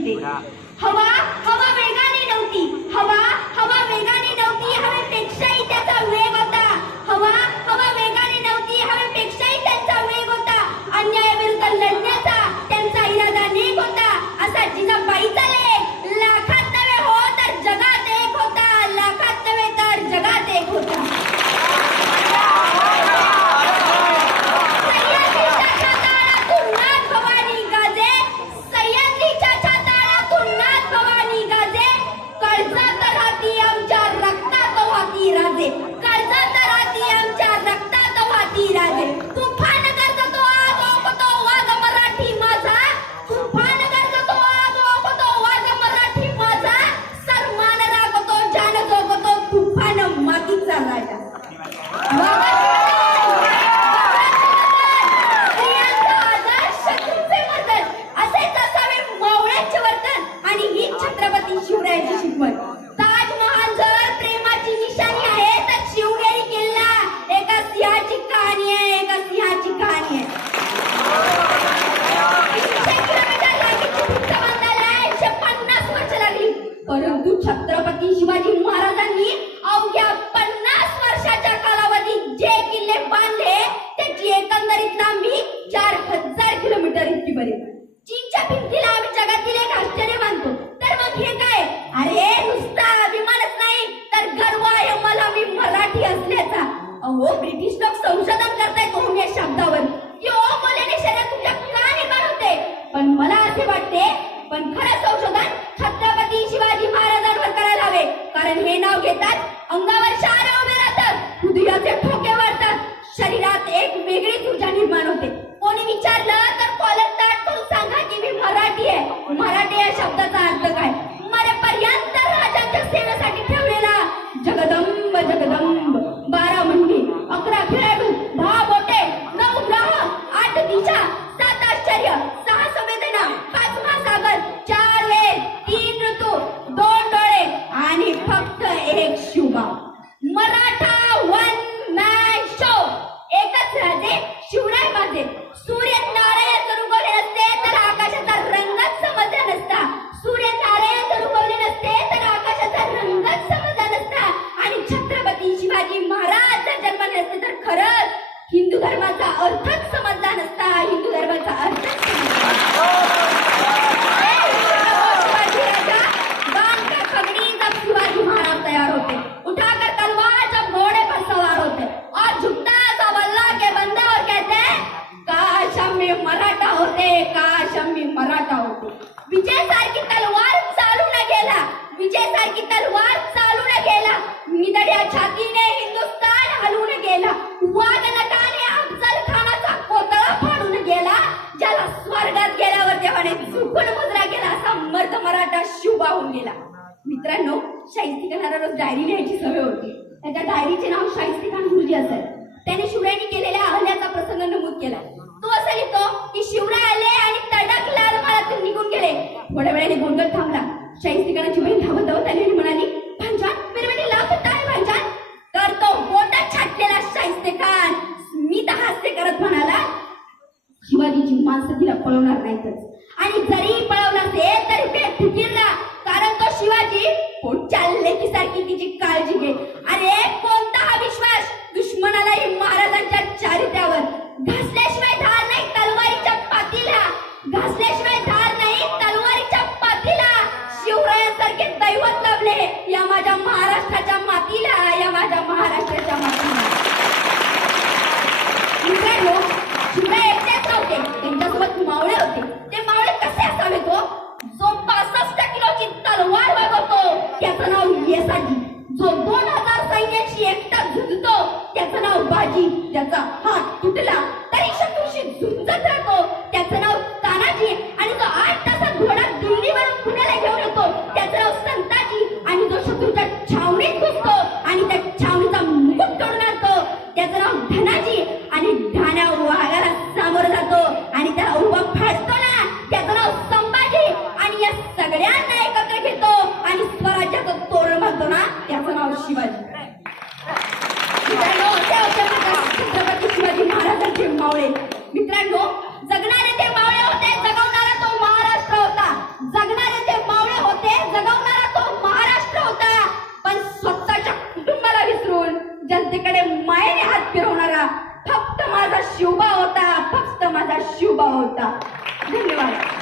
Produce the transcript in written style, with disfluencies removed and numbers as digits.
मिळते. हवा हवा वेगाने नव्हती, हवा वेगाने नव्हती, हवेपेक्षाही त्याचा वेग होता. हवा वेगाने नव्हती, हवेपेक्षाही त्यांचा वेग होता. अन्यायाविरुद्ध लढण्याचा त्यांचा इरादा नेक होता. असा जिजाबाईचा लेख लाखात नव्हे हो तर जगात एक होता, लाखात नव्हे तर जगात एक होता. परंतु छत्रपती शिवाजी महाराजांनी अवघ्या 50 वर्षाच्या कालावधीत जे किल्ले बांधले त्याची एकंदरीत लांबी 4000 किलोमीटर इतकी बरेल. चीनच्या भिंतीला आम्ही जगातील एक आश्चर्य मानतो, तर मग हे काय? अरे नुसता अभिमानच नाही तर गर्व आहे मला मी मराठी असल्याचा. अहो ब्रिटिश लोक संशोधन करतायत म्हणून या शब्दावर की ओ मुलीने शरीर तुमच्या का निर्माण होते, पण मला असे वाटते पण खरं संशोधन छत्रपती शिवाजी महाराजांवर करायला हवे. कारण हे नाव घेतात अंगावर शहारे उभे राहतात, हृदयाचे ठोके वाढतात, शरीरात एक वेगळीच ऊर्जा निर्माण होते. कोणी विचारलं तर कॉलर ताट करून सांगा की मी मराठी आहे. मराठी या शब्दाचा अर्थ काय? मरेपर्यंत राजांच्या सेवेसाठी ठेवलेला जगदंब जगदंब. 12 महिने, 11 खेळाडू, 10 बोटे, 9 ग्रह, 8 दिशा, 7 आश्चर्य, 6 संवेदना, 5 महासागर, 4 वेद, 3 ऋतू, 2 डोळे आणि फक्त एक Shivba. Maratha one man show. एकच राजे शिवराय माझे. सूर्य नारायण जर उगवले नसते तर आकाशाचा रंगच समजला नसता. सूर्य नारायण जर उगवले नसते तर आकाशाचा रंगच समजला नसता. आणि छत्रपती शिवाजी महाराज जर जन्मले नसते तर खरंच हिंदू धर्माचा अर्थच समजला नसता. हिंदू धर्माचा अर्थच शिवाजी महाराज तैयार होते. उठाकर तलवार जब घोड़े पर सवार होते और झुकता सा अल्लाह के बंदे और कहते काश हम भी मराठा होते, काश हम भी मराठा होते. विजय सारखी तलवार चालू न गेला, विजय सारखी तलवार चालू न गेला. निधड्या छातीने हिंदुस्तान हलवून गेला. वाघनटाने अफजल खानाचा कोतळा फाडून गेला. ज्याला स्वर्गात गेल्यावर देवाने चुकून मुजरा केला असा मर्द मराठा शिवबा होऊन गेला. मित्रांनो, शाहिस्ती खानाला रोज डायरी लिहायची सवय होती. त्याच्या डायरीचे नाव शाहिस्ती खान हुलगी असेल. त्याने शिवरायांनी केलेल्या अहल्याचा प्रसंग नमूद केला. तो असा लिहितो की शिवराय आले आणि तडक लाल महालातून निघून गेले. थोड्या वेळाने गोंधळ थांबला. शाहिस्ती खानाची बहीण धावत धावत आली आणि म्हणाली, भांजान मेरे लाव होता है भांजान. तर तो बोटात छाटलेला शाहिस्ते खान स्मित हास्य करत म्हणाला, शिवाजीची माणसं तिला पळवणार नाहीतच, आणि जरी पळवला असेल तरी ते फिकीरला. कारण तो शिवाजी पुढच्या लेकीसारखी तिची काळजी घे. अरे कोणता हा विश्वास दुश्मनालाही महाराजांच्या चारित्र्यावर. घासल्याशिवाय धार नाही तलवारीच्या पातीला, घासल्याशिवाय धार नाही तलवारीच्या पातीला. शिवरायांसारखे दैवत लाभले या माझ्या महाराष्ट्राच्या मातीला, या माझ्या महाराष्ट्राच्या मातीला. मित्रांनो, शिवराय एकटेच नव्हते, त्यांच्यासोबत मावळे होते. ते मावळे कसे असावेत हो? जो 65 किलोची तलवार वागवतो त्याचं नाव येसाजी. जो 2000 सैन्याशी एकटा झुंजतो त्याचं नाव बाजी. ज्याचा हात तुटला तरी शत्रूशी झुंजत राहतो त्याचं नाव तानाजी. आणि जो 8 तासात घोडा दिल्लीवरून पुण्याला घेऊन येतो त्याचं नाव संताजी. आणि जो शत्रूच्या छावणीत घुसतो आणि त्या छावणीचा मुकुट तोडून आणतो त्याचं नाव धनाजी. आणि ढाण्या वाघाला सामोरं जातो आणि त्याला उभा फाडतो ना त्याचं नाव संभाजी. आणि या सगळ्यांना एकत्र घेतो आणि स्वराज्याचं तोरण बांधतो ना त्याचं नाव शिवाजी. छत्रपती शिवाजी महाराजांचे जनतेकडे मायेने हात फिरवणारा फक्त माझा शिवबा होता, फक्त माझा शिवबा होता. धन्यवाद.